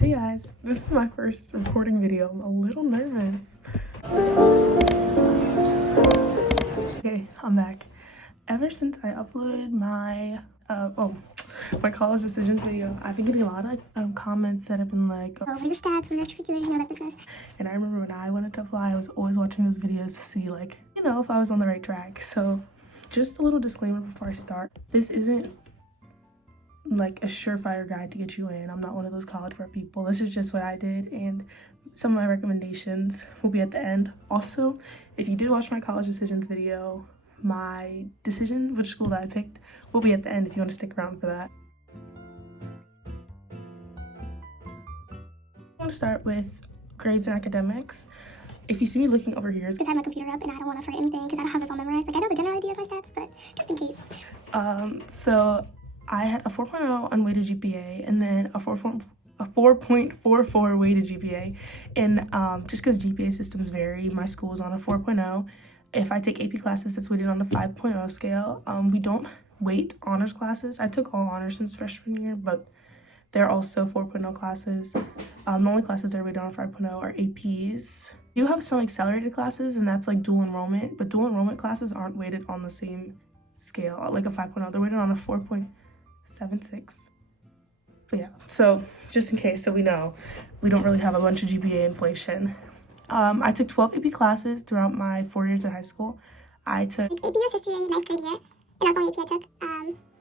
Hey guys, this is my first recording video. I'm a little nervous. Okay, I'm back. Ever since I uploaded my my college decisions video, I've been getting a lot of comments that have been like, oh, what are your stats, what are your extracurriculars, you know, that business. And I remember when I wanted to apply, I was always watching those videos to see, like, you know, if I was on the right track. So just a little disclaimer before I start. This isn't like a surefire guide to get you in. I'm not one of those college prep people. This is just what I did, and some of my recommendations will be at the end. Also, if you did watch my college decisions video, my decision which school that I picked will be at the end if you want to stick around for that. I want to start with grades and academics. If you see me looking over here, it's because I have my computer up and I don't want to forget anything because I don't have this all memorized. Like, I know the general idea of my stats, but just in case. So I had a 4.0 unweighted GPA and then a 4.44 weighted GPA. And just because GPA systems vary, my school is on a 4.0. If I take AP classes, that's weighted on the 5.0 scale. We don't weight honors classes. I took all honors since freshman year, but they're also 4.0 classes. The only classes that are weighted on 5.0 are APs. You have some accelerated classes, and that's like dual enrollment, but dual enrollment classes aren't weighted on the same scale, like a 5.0. They're weighted on a 4.76. But yeah, so just in case, so we know, we don't really have a bunch of GPA inflation. I took 12 AP classes throughout my 4 years at high school. I took AP US history, 9th grade year, and that's the only AP I took.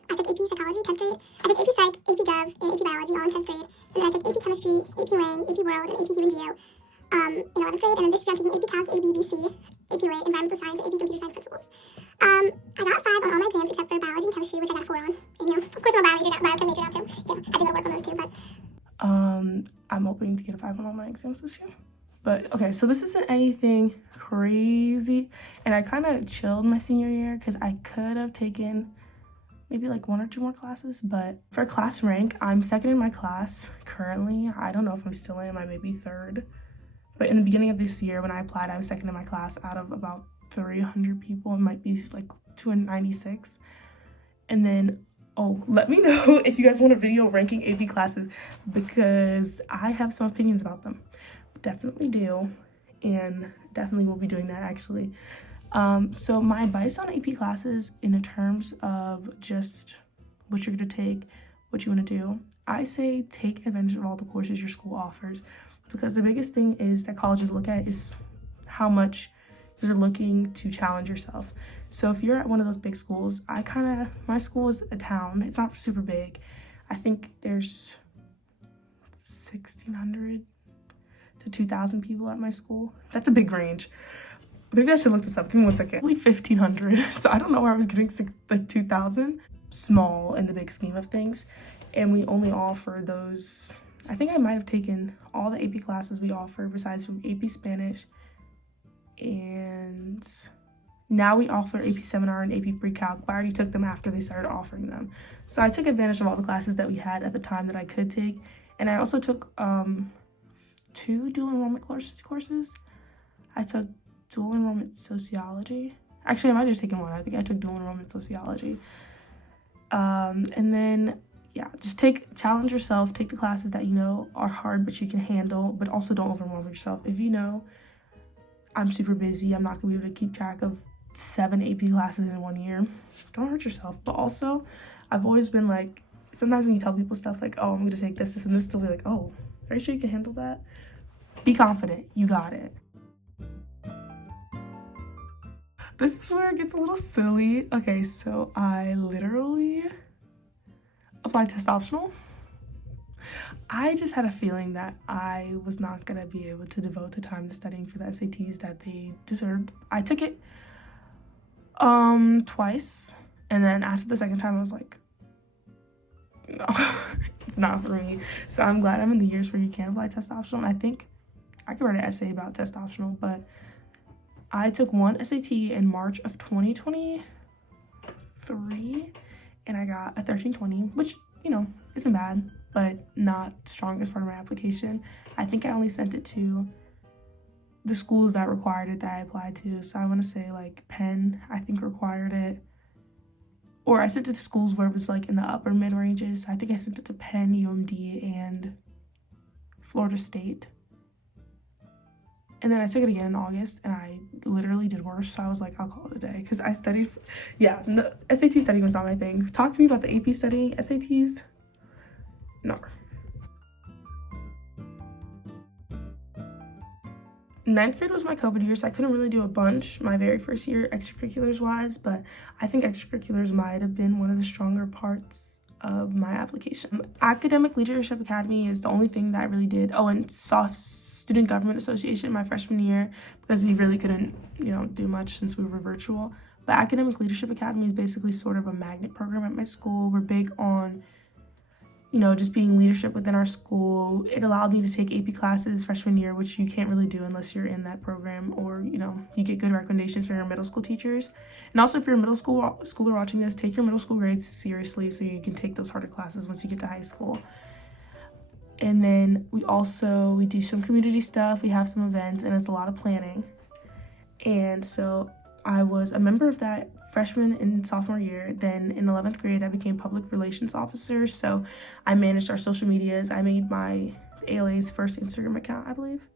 I took AP psychology, 10th grade. I took AP psych, AP gov, and AP biology all in 10th grade. And then I took AP chemistry, AP lang, AP world, and AP human geo in 11th grade. And then this year I'm taking AP calc, AP BC, AP lit, environmental science, and AP computer science principles. I got 5 on all my exams except for biology and chemistry, which I got a 4 on. And you know, of course I'm a bio major, biochem major now too. Yeah, I did no work on those too, but I'm hoping to get a 5 on all my exams this year. But okay, so this isn't anything crazy, and I kind of chilled my senior year because I could have taken maybe like 1 or 2 more classes. But for class rank, I'm second in my class currently. I don't know if I'm still in, I may be third, but in the beginning of this year when I applied, I was second in my class out of about 300 people. It might be like 296. And then let me know if you guys want a video ranking AP classes, because I have some opinions about them. Definitely do, and definitely will be doing that actually. So my advice on AP classes in terms of just what you're going to take, what you want to do, I say take advantage of all the courses your school offers, because the biggest thing is that colleges look at is how much you're looking to challenge yourself. So if you're at one of those big schools, my school is a town. It's not super big. I think there's 1,600 to 2,000 people at my school. That's a big range. Maybe I should look this up. Give me 1 second. Only 1,500. So I don't know where I was getting 2,000. Small in the big scheme of things. And we only offer those. I think I might have taken all the AP classes we offer besides from AP Spanish. And now we offer AP Seminar and AP Pre-Calc, but I already took them after they started offering them. So I took advantage of all the classes that we had at the time that I could take. And I also took 2 dual enrollment courses. I took dual enrollment sociology. Actually, I might have just taken 1. I think I took dual enrollment sociology. And then, yeah, just challenge yourself. Take the classes that you know are hard but you can handle, but also don't overwhelm yourself. If you know, I'm super busy, I'm not gonna be able to keep track of 7 AP classes in 1 year, don't hurt yourself. But also, I've always been like, sometimes when you tell people stuff like, oh, I'm gonna take this and this, they'll be like, oh, are you sure you can handle that? Be confident, you got it. This is where it gets a little silly. Okay, so I literally applied test optional. I just had a feeling that I was not gonna be able to devote the time to studying for the SATs that they deserved. I took it twice, and then after the second time I was like, no, it's not for me. So I'm glad I'm in the years where you can apply test optional. And I think I could write an essay about test optional, but I took 1 SAT in March of 2023, and I got a 1320, which, you know, isn't bad, but not strong as part of my application. I think I only sent it to the schools that required it that I applied to. So I want to say like Penn, I think required it. Or I sent it to schools where it was like in the upper mid ranges. I think I sent it to Penn, UMD, and Florida State. And then I took it again in August, and I literally did worse. So I was like, I'll call it a day, because I studied. Yeah, the SAT studying was not my thing. Talk to me about the AP studying. SATs, no. Ninth grade was my COVID year, so I couldn't really do a bunch my very first year extracurriculars wise, but I think extracurriculars might have been one of the stronger parts of my application. Academic Leadership Academy is the only thing that I really did. Oh, and Student Government Association my freshman year, because we really couldn't, do much since we were virtual. But Academic Leadership Academy is basically sort of a magnet program at my school. We're big on, just being leadership within our school. It allowed me to take AP classes freshman year, which you can't really do unless you're in that program, or, you get good recommendations from your middle school teachers. And also, if you're a middle schooler watching this, take your middle school grades seriously so you can take those harder classes once you get to high school. And then we do some community stuff. We have some events, and it's a lot of planning. And so I was a member of that freshman and sophomore year. Then in 11th grade, I became public relations officer. So I managed our social medias. I made my ALA's first Instagram account, I believe.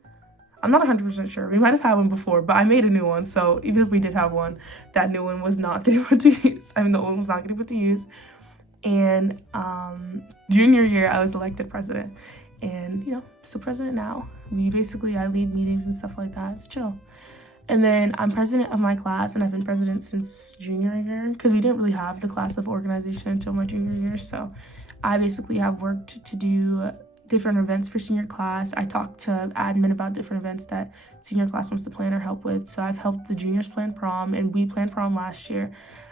I'm not 100% sure. We might have had one before, but I made a new one. So even if we did have one, that new one was not getting put to use. The old one was not getting put to use. And junior year, I was elected president. And, still president now. I lead meetings and stuff like that. It's chill. And then I'm president of my class, and I've been president since junior year, because we didn't really have the class of organization until my junior year. So I basically have worked to do different events for senior class. I talk to admin about different events that senior class wants to plan or help with. So I've helped the juniors plan prom, and we planned prom last year.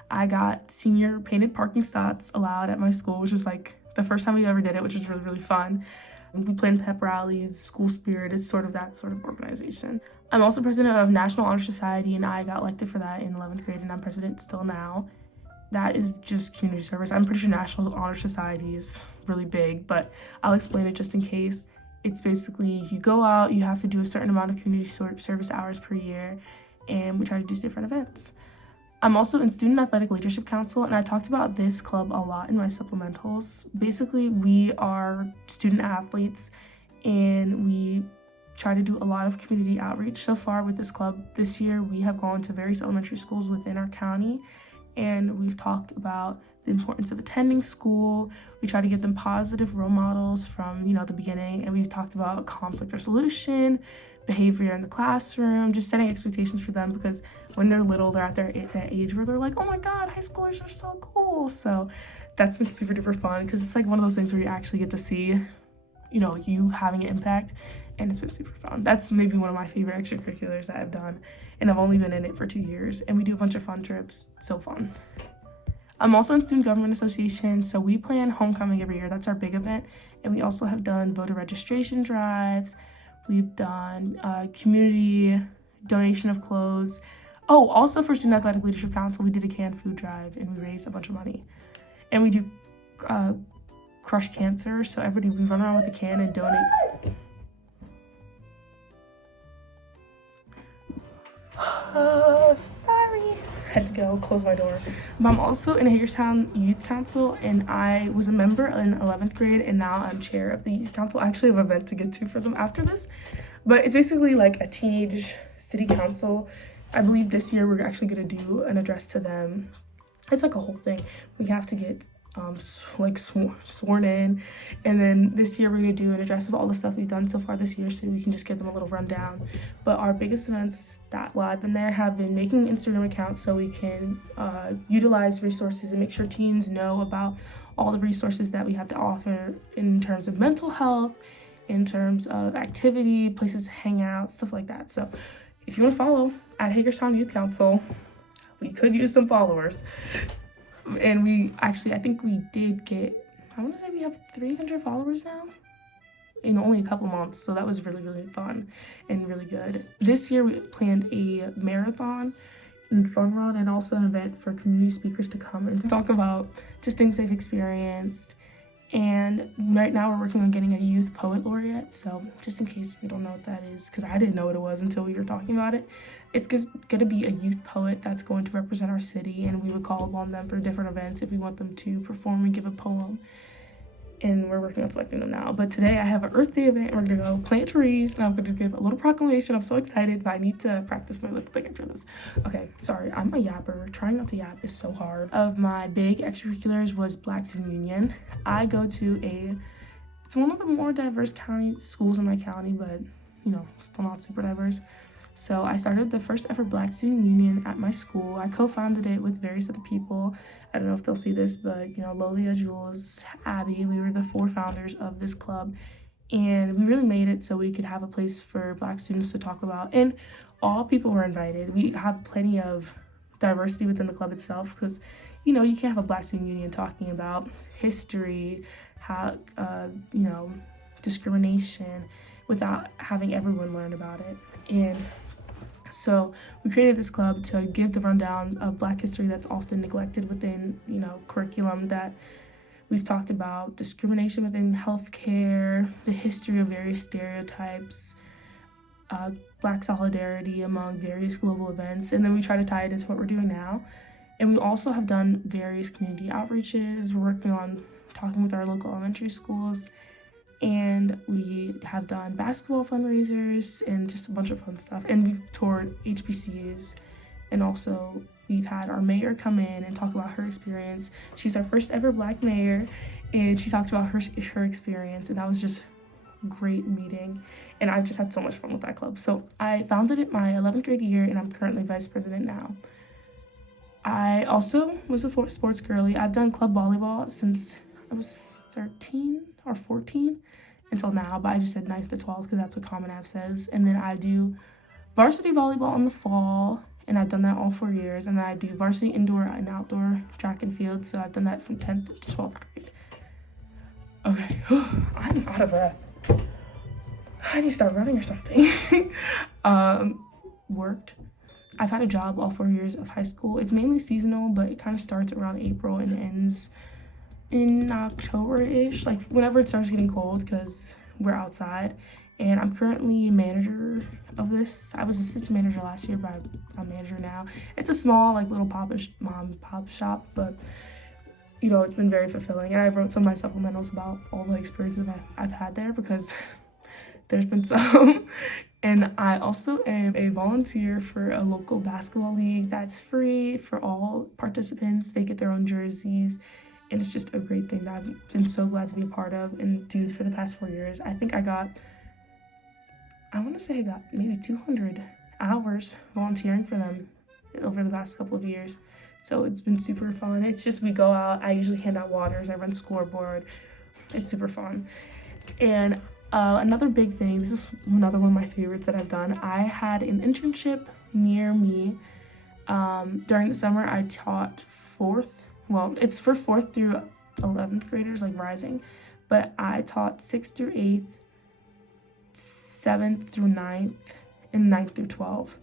I got senior painted parking spots allowed at my school, which was like the first time we ever did it, which was really, really fun. We planned pep rallies, school spirit. It's sort of that sort of organization. I'm also president of National Honor Society, and I got elected for that in 11th grade, and I'm president still now. That is just community service. I'm pretty sure National Honor Society is really big, but I'll explain it just in case. It's basically, you go out, you have to do a certain amount of community service hours per year, and we try to do different events. I'm also in Student Athletic Leadership Council, and I talked about this club a lot in my supplementals. Basically, we are student athletes, and we try to do a lot of community outreach. So far with this club this year, we have gone to various elementary schools within our county, and we've talked about the importance of attending school. We try to get them positive role models from, the beginning, and we've talked about conflict resolution, behavior in the classroom, just setting expectations for them, because when they're little, they're at that age where they're like, oh my god, high schoolers are so cool. So that's been super duper fun, because it's like one of those things where you actually get to see you having an impact, and it's been super fun. That's maybe one of my favorite extracurriculars that I've done, and I've only been in it for 2 years, and we do a bunch of fun trips. So fun. I'm also in Student Government Association, so we plan homecoming every year. That's our big event, and we also have done voter registration drives. We've done community donation of clothes. Oh, also for Student Athletic Leadership Council, we did a canned food drive, and we raised a bunch of money. And we do crush cancer, so we run around with a can and donate. Sorry. Had to go close my door. But I'm also in Hagerstown Youth Council, and I was a member in 11th grade, and now I'm chair of the Youth Council. I actually have an event to get to for them after this, but it's basically like a teenage city council. I believe this year we're actually going to do an address to them. It's like a whole thing. We have to get sworn in, and then this year we're going to do an address of all the stuff we've done so far this year, so we can just give them a little rundown. But our biggest events that while I've been there have been making Instagram accounts so we can utilize resources and make sure teens know about all the resources that we have to offer in terms of mental health, in terms of activity, places to hang out, stuff like that. So if you want to follow at Hagerstown Youth Council, we could use some followers. And I think we did get, I want to say we have 300 followers now in only a couple months. So that was really, really fun and really good. This year we planned a marathon and fun run, and also an event for community speakers to come and talk about just things they've experienced. And right now we're working on getting a youth poet laureate. So just in case you don't know what that is, because I didn't know what it was until we were talking about it. It's going to be a youth poet that's going to represent our city, and we would call upon them for different events if we want them to perform and give a poem. and we're working on selecting them now. But today I have an Earth Day event. We're gonna go plant trees, and I'm gonna give a little proclamation. I'm so excited, but I need to practice my lip thing after this. Okay, sorry, I'm a yapper. Trying not to yap is so hard. Of my big extracurriculars was Black Student Union. I go to it's one of the more diverse county schools in my county, but you know, still not super diverse. So I started the first ever Black Student Union at my school. I co-founded it with various other people. I don't know if they'll see this, but you know, Lolia, Jules, Abby, we were the 4 founders of this club. And we really made it so we could have a place for Black students to talk about. And all people were invited. We have plenty of diversity within the club itself because, you know, you can't have a Black Student Union talking about history, how, you know, discrimination without having everyone learn about it. And so we created this club to give the rundown of Black history that's often neglected within, you know, curriculum that we've talked about, discrimination within healthcare, the history of various stereotypes, Black solidarity among various global events, and then we try to tie it into what we're doing now. And we also have done various community outreaches. We're working on talking with our local elementary schools, and we have done basketball fundraisers and just a bunch of fun stuff. And we've toured HBCUs, and also we've had our mayor come in and talk about her experience. She's our first ever Black mayor, and she talked about her experience, and that was just a great meeting. And I've just had so much fun with that club. So I founded it my 11th grade year, and I'm currently vice president now. I also was a sports girly. I've done club volleyball since I was 13 or 14 until now, but I just said 9th to 12th because that's what Common App says. And then I do varsity volleyball in the fall, and I've done that all 4 years. And then I do varsity indoor and outdoor track and field, so I've done that from 10th to 12th grade. Okay, I'm out of breath. I need to start running or something. Worked. I've had a job all 4 years of high school. It's mainly seasonal, but it kind of starts around April and ends in October-ish, like whenever it starts getting cold because we're outside. And I'm currently manager of this. I was assistant manager last year, but I'm manager now. It's a small, like, little mom and pop shop, but you know, it's been very fulfilling. And I wrote some of my supplementals about all the experiences I've had there because there's been some. And I also am a volunteer for a local basketball league that's free for all participants. They get their own jerseys. And it's just a great thing that I've been so glad to be a part of and do for the past 4 years. I think I want to say I got maybe 200 hours volunteering for them over the past couple of years. So it's been super fun. It's just, we go out, I usually hand out waters, I run scoreboard. It's super fun. And another big thing, this is another one of my favorites that I've done. I had an internship near me. During the summer, I taught it's for 4th through 11th graders, like rising, but I taught 6th through 8th, 7th through 9th, and 9th through 12.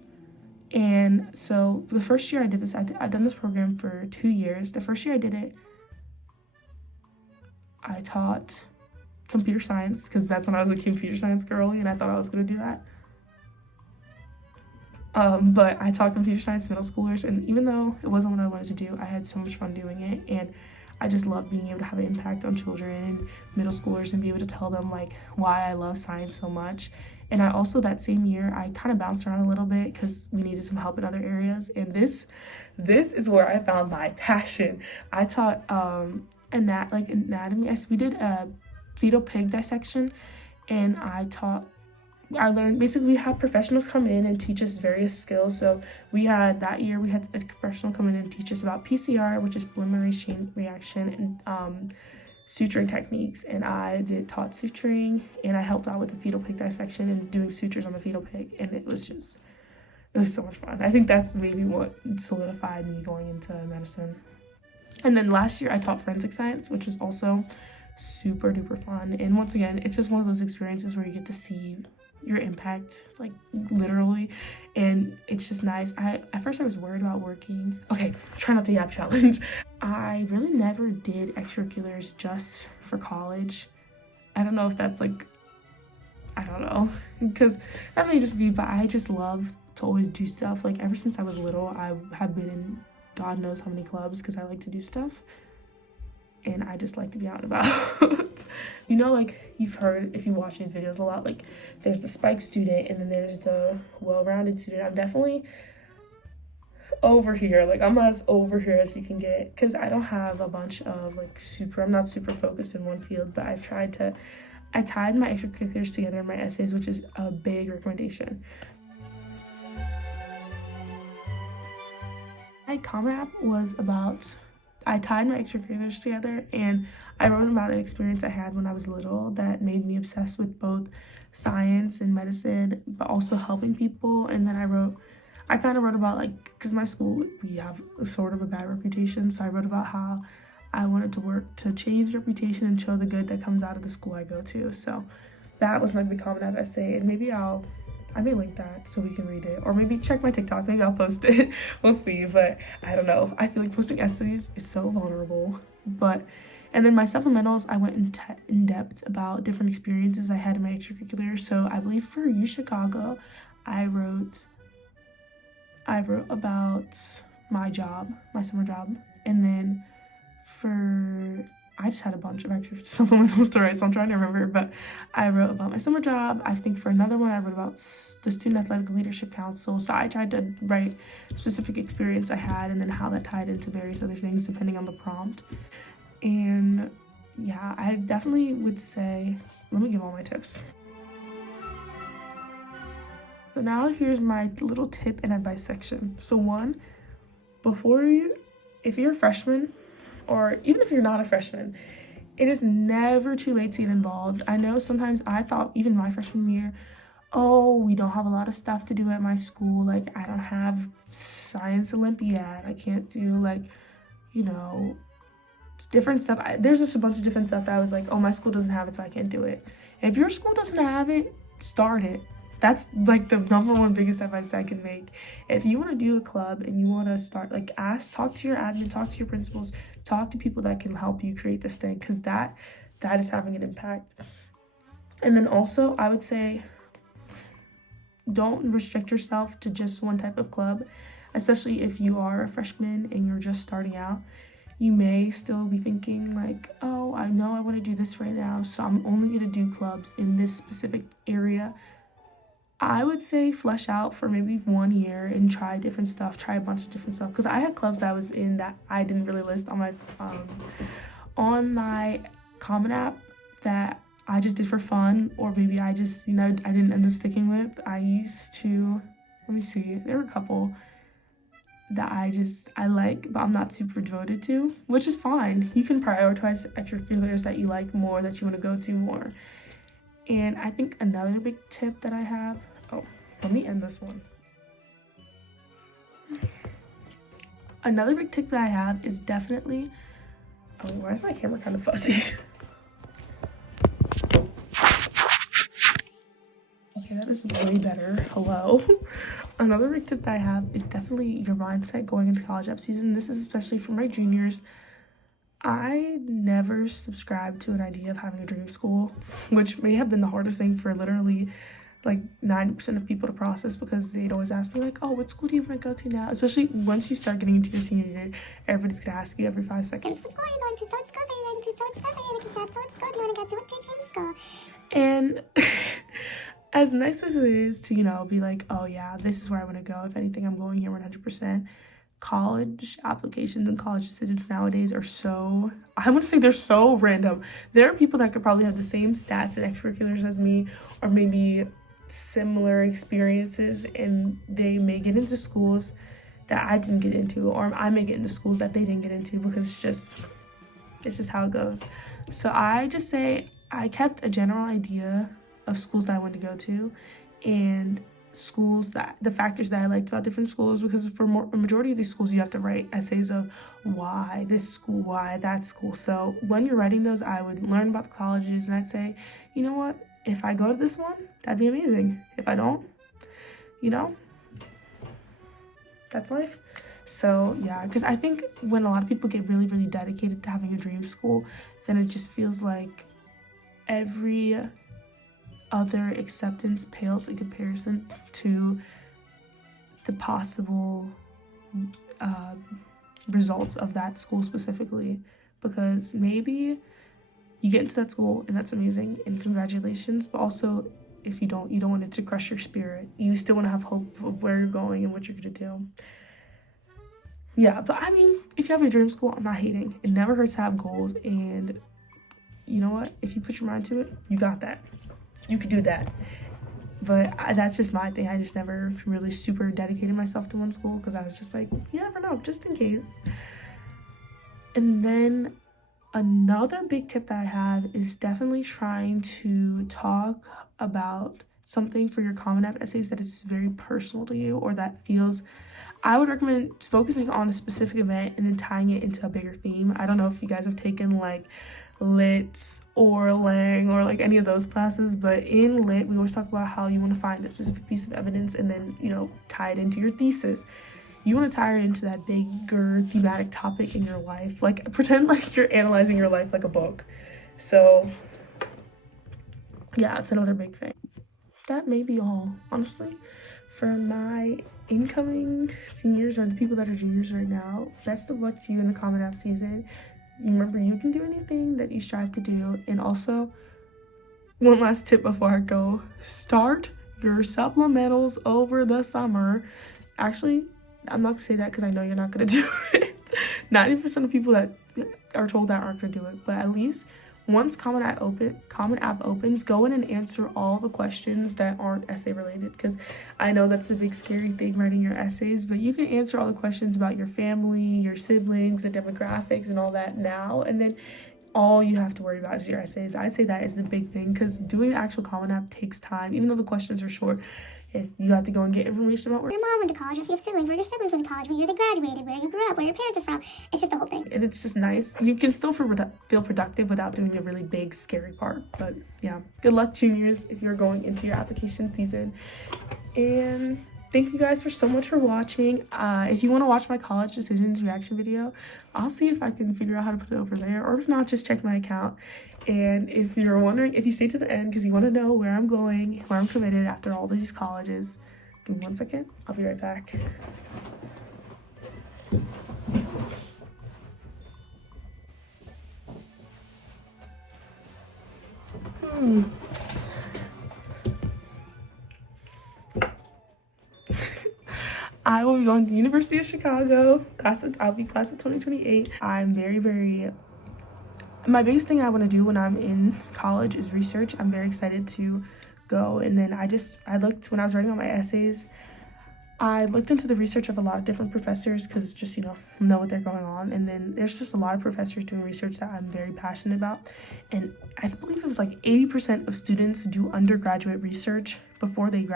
And so the first year I did this, I've done this program for 2 years. The first year I did it, I taught computer science because that's when I was a computer science girly and I thought I was going to do that. But I taught computer science to middle schoolers, and even though it wasn't what I wanted to do, I had so much fun doing it, and I just love being able to have an impact on children and middle schoolers and be able to tell them like why I love science so much. And I also, that same year, I kind of bounced around a little bit because we needed some help in other areas, and this is where I found my passion. I taught anatomy. We did a fetal pig dissection, and I learned, basically we have professionals come in and teach us various skills. So that year we had a professional come in and teach us about PCR, which is polymerase chain reaction, and suturing techniques. And I taught suturing, and I helped out with the fetal pig dissection and doing sutures on the fetal pig. And it was so much fun. I think that's maybe what solidified me going into medicine. And then last year I taught forensic science, which was also super duper fun. And once again, it's just one of those experiences where you get to see your impact, like literally, and it's just nice. At first I was worried about working. Okay, try not to yap challenge. I really never did extracurriculars just for college. I don't know if that's like, I don't know, because that may just be, but I just love to always do stuff. Like ever since I was little, I have been in God knows how many clubs because I like to do stuff. and I just like to be out and about. You know, like you've heard, if you watch these videos a lot, like there's the spike student and then there's the well-rounded student. I'm definitely over here, like I'm as over here as you can get, because I don't have a bunch of like I'm not super focused in one field, but I tied my extracurriculars together in my essays, which is a big recommendation. My Common App was about, I tied my extracurriculars together and I wrote about an experience I had when I was little that made me obsessed with both science and medicine, but also helping people. And then I kind of wrote about, like, because my school, we have sort of a bad reputation, so I wrote about how I wanted to work to change the reputation and show the good that comes out of the school I go to. So that was my big Common App essay, and maybe I may link that so we can read it, or maybe check my TikTok, maybe I'll post it. We'll see, but I don't know. I feel like posting essays is so vulnerable. And then my supplementals, I went in depth about different experiences I had in my extracurriculars. So I believe for uchicago, I wrote about my summer job, and then I just had a bunch of extra supplementals to write, so I'm trying to remember, but I wrote about my summer job. I think for another one, I wrote about the Student Athletic Leadership Council. So I tried to write specific experience I had and then how that tied into various other things depending on the prompt. And yeah, I definitely would say, let me give all my tips. So now here's my little tip and advice section. So one, if you're a freshman, or even if you're not a freshman, it is never too late to get involved. I know sometimes I thought, even my freshman year, oh, we don't have a lot of stuff to do at my school. Like, I don't have science Olympiad. I can't do, like, you know, different stuff. There's just a bunch of different stuff that I was like, oh, my school doesn't have it, so I can't do it. And if your school doesn't have it, start it. That's like the number one biggest advice I can make. If you want to do a club and you want to start, like, talk to your admin, talk to your principals, talk to people that can help you create this thing, because that is having an impact. And then also, I would say, don't restrict yourself to just one type of club, especially if you are a freshman and you're just starting out. You may still be thinking like, oh, I know I want to do this right now, so I'm only going to do clubs in this specific area. I would say flesh out for maybe 1 year and try a bunch of different stuff. Because I had clubs that I was in that I didn't really list on my Common App that I just did for fun, or maybe I just, I didn't end up sticking with. I used to, let me see, there were a couple that I like, but I'm not super devoted to, which is fine. You can prioritize extracurriculars that you like more, that you want to go to more. And I think another big tip that I have, let me end this one. Another big tip that I have is definitely, why is my camera kind of fuzzy? Okay, that is way better. Hello. Another big tip that I have is definitely your mindset going into college app season. This is especially for my juniors. I never subscribed to an idea of having a dream school, which may have been the hardest thing for literally like 90% of people to process, because they'd always ask me like, oh, what school do you want to go to now? Especially once you start getting into your senior year, everybody's gonna ask you every 5 seconds, what school are you going to? So what schools are you going to? So what schools are you looking at? So what school do you want to go to? What's your dream school? And as nice as it is to, be like, oh yeah, this is where I want to go. If anything, I'm going here 100%. College applications and college decisions nowadays are so, I want to say they're so random. There are people that could probably have the same stats and extracurriculars as me, or maybe similar experiences, and they may get into schools that I didn't get into, or I may get into schools that they didn't get into, because it's just how it goes. So I just say I kept a general idea of schools that I wanted to go to, and schools that the factors that I liked about different schools, because for a majority of these schools you have to write essays of why this school, why that school. So when you're writing those, I would learn about the colleges, and I'd say, you know what, if I go to this one, that'd be amazing. If I don't, that's life. So yeah, because I think when a lot of people get really, really dedicated to having a dream school, then it just feels like every other acceptance pales in comparison to the possible results of that school specifically. because maybe you get into that school and that's amazing and congratulations, but also if you don't want it to crush your spirit. You still want to have hope of where you're going and what you're gonna do. Yeah, but I mean, if you have a dream school, I'm not hating. It never hurts to have goals, and you know what? If you put your mind to it, you got that. You could do that. But that's just my thing. I just never really super dedicated myself to one school because I was just like, you never know, just in case. And then another big tip that I have is definitely trying to talk about something for your Common App essays that is very personal to you, or that feels, I would recommend focusing on a specific event and then tying it into a bigger theme. I don't know if you guys have taken like Lit or Lang or like any of those classes, but in Lit we always talk about how you want to find a specific piece of evidence and then, you know, tie it into your thesis. You want to tie it into that bigger thematic topic in your life. Like, pretend like you're analyzing your life like a book. So yeah, it's another big thing. That may be all, honestly, for my incoming seniors or the people that are juniors right now. Best of luck to you in the Common App season. Remember, you can do anything that you strive to do. And also, one last tip before I go, start your supplementals over the summer. Actually, I'm not gonna say that because I know you're not gonna do it. 90% of people that are told that aren't gonna do it, but at least once Common App opens, go in and answer all the questions that aren't essay related, because I know that's the big scary thing, writing your essays, but you can answer all the questions about your family, your siblings, the demographics and all that now, and then all you have to worry about is your essays. I'd say that is the big thing, because doing the actual Common App takes time. Even though the questions are short, if you have to go and get information about where your mom went to college, or if you have siblings, where your siblings went to college, where they graduated, where you grew up, where your parents are from. It's just a whole thing. And it's just nice. You can still feel productive without doing the really big, scary part. But yeah, good luck, juniors, if you're going into your application season. And thank you guys so much for watching. If you want to watch my college decisions reaction video, I'll see if I can figure out how to put it over there, or if not, just check my account. And if you're wondering, if you stay to the end because you want to know where I'm going, where I'm committed after all these colleges, give me 1 second. I'll be right back. I will be going to the University of Chicago. I'll be class of 2028. I'm my biggest thing I want to do when I'm in college is research. I'm very excited to go. And then I looked, when I was writing all my essays, I looked into the research of a lot of different professors, because just, you know what they're going on. And then there's just a lot of professors doing research that I'm very passionate about. And I believe it was like 80% of students do undergraduate research before they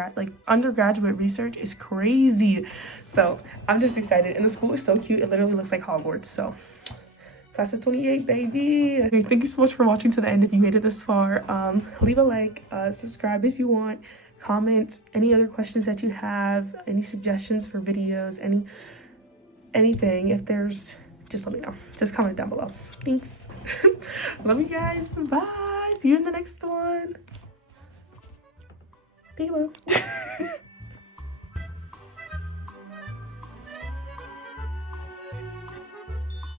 undergraduate research is crazy. So I'm just excited. And the school is so cute. It literally looks like Hogwarts. So class of 28, baby. Okay, thank you so much for watching to the end. If you made it this far, leave a like, subscribe if you want, comment any other questions that you have, any suggestions for videos, anything. If there's, just let me know. Just comment down below. Thanks. Love you guys. Bye. See you in the next one. Thank you.